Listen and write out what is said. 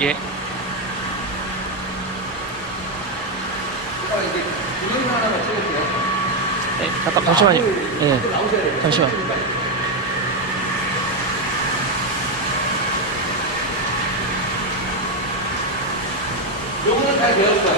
예. 네, 잠깐 잠시만요. 예. 잠시만. 요거는 잘 배웠어요.